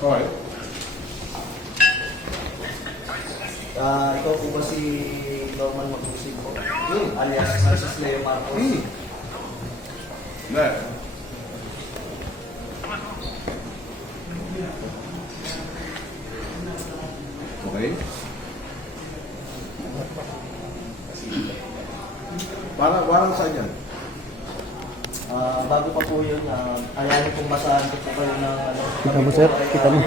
Okay. Ikaw po ba si Norman Magusig po? Alias Francis Leo Marcos? Hindi. Okay. Parang saan yan? Bago pa po yun, ayanin pong basahan ko po kayo ng ano. Kita mo, sir? Kita mo?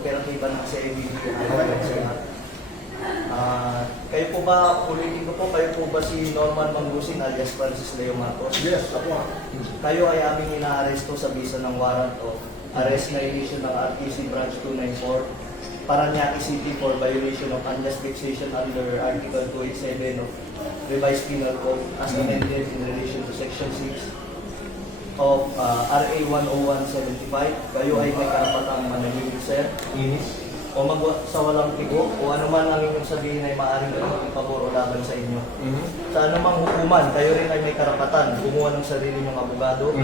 Operatiba ng CIVD po. Kayo po ba, ulitin ko po, kayo po ba si Norman Mangusing alias Francis Leo Marcos? Yes, ako. Kayo ay aming inaaresto sa bisa ng warrant of arrest na issue ng RTC Branch 294 Parañaque City for violation of unjust fixation under Article 287 of Revised Penal Code as amended in relation to Section 6 of RA 10175. Kayo ay may karapatang manahimik, sir. O sa walang tigo, o ano man ang inyong sabihin ay maaaring gawin pabor o laban sa inyo. Sa anumang hukuman, kayo rin ay may karapatan kumuha ng sarili nyong abogado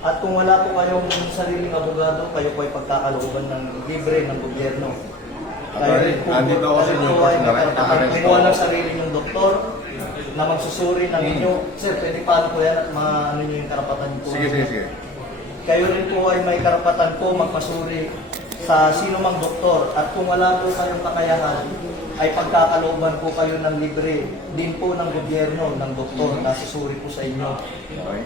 at kung wala po kayong sariling abogado, kayo po ay pagkakalooban ng libre ng gobyerno. Kayo rin po ay may karapatan kumuha ng sarili nyong doktor na magsusuri ng inyo. Sir, pwede paano po yan at maano nyo yung karapatan po? Sige. Kayo rin po ay may karapatan po magpasuri sa sino mang doktor at kung wala po kayong kakayahan ay pagkakalooban po kayo ng libre din po ng gobyerno ng doktor na susuri po sa inyo. Okay.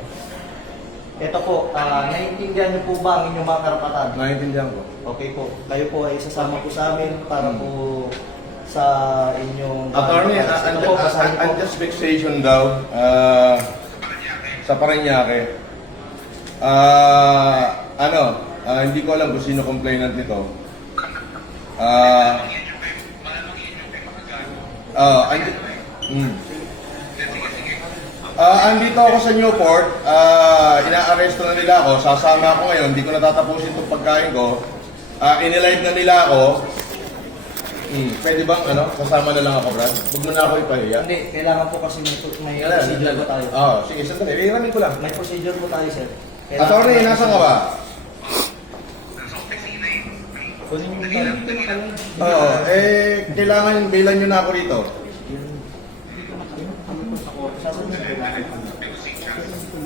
Ito po, naiintindihan niyo po ba ang inyong mga karapatan? Naiintindihan ko. Okay po, kayo po ay sasama po sa amin para po sa inyong... Attorney, ito po, basahin po. unjust fixation daw sa Parañaque. Hindi ko alam kung sino complainant nito. Andito ako sa Newport, ina-arresto na nila ako, sasama ako ngayon, hindi ko natatapusin itong pagkain ko. Inilive na nila ako. Pwede bang sasama na lang ako, Brad? Huwag mo na ako ipahiya. Hindi, kailangan po kasi may procedure po tayo. Sige, sandali. Iramin ko lang. May procedure po tayo, sir. Attorney, nasa ka ba? Kailangan bailan nyo na ako rito.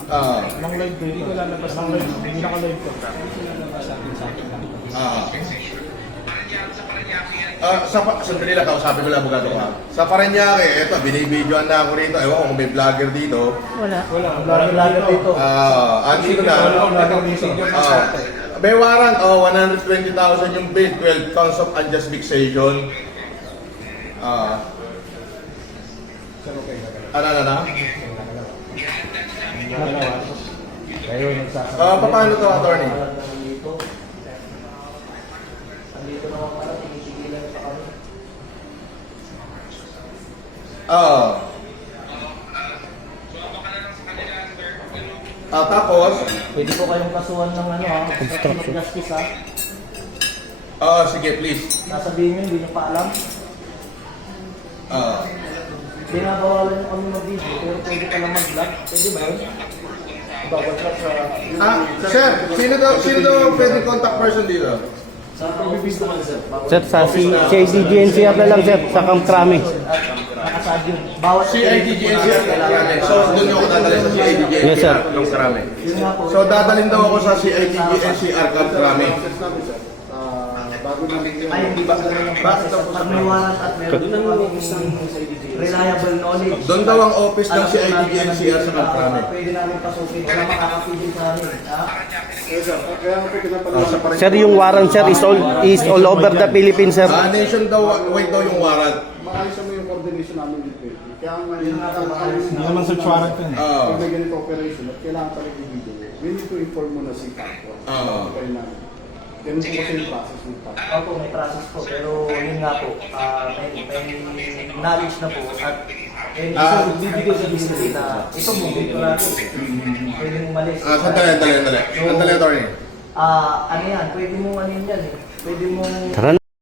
Nang live ko, hindi ko lalabas ng live. Hindi naka-live ko. Sandali lang, kausapin ko lang abogado ko. Sa Parañaque, eto, binibidyoan na ako rito. Ewan ko kung may vlogger dito. Wala. Vlogger dito. Andito na. May warrant, 120,000 yung bill, 12 counts of unjust fixation. Kayo nagsasabi. Paano to, attorney? Andito naman pala, tinitigilan pa kami. Tapos, Pwede po kayong kasuhan ng construction justice sige, please. Nasabihin nyo, hindi nyo pa alam. Binabawalan nyo kami mag-video, pero pwede pa lang mag-vlog. Pwede ba yun? Bawal ka sa... Sir, sino daw pwede contact person dito? Sa pag-ibig naman, sir. Sir, sa CIDGNCR na lang, sir. Sa Camp Crame. Nakasad yun. Bawat CIDGNCR? So, doon yung ako dadalhin sa CIDGNCR? Yes, sir. Yung Crame. Yun nga po. So, dadalhin daw ako sa CIDGNCR Camp Crame. Ay, hindi ba ganun ang process? Pag may warrant at meron na isang reliable knowledge. Doon daw ang office ng CIDGNCR sa Camp Crame. Pwede namin pasukin. Wala makakapigil sa amin. Sir, yung warrant, sir, is all over the Philippines, sir. Nation daw, wait daw yung warrant. Maayos mo yung coordination namin dito. Kaya Hindi naman search warrant yun. kung may ganito operation at kailangan talaga i-video, we need to inform mo na si Paco. Ganun po kasi yung process ng Paco. Opo, may process po. Pero yun nga po, may knowledge na po. At bibigay sa district na ito mo, dito natin. Pwede mong malis. Sandali, attorney. Ano yan? Pwede mong ano yan eh. Pwede mong... Tara na.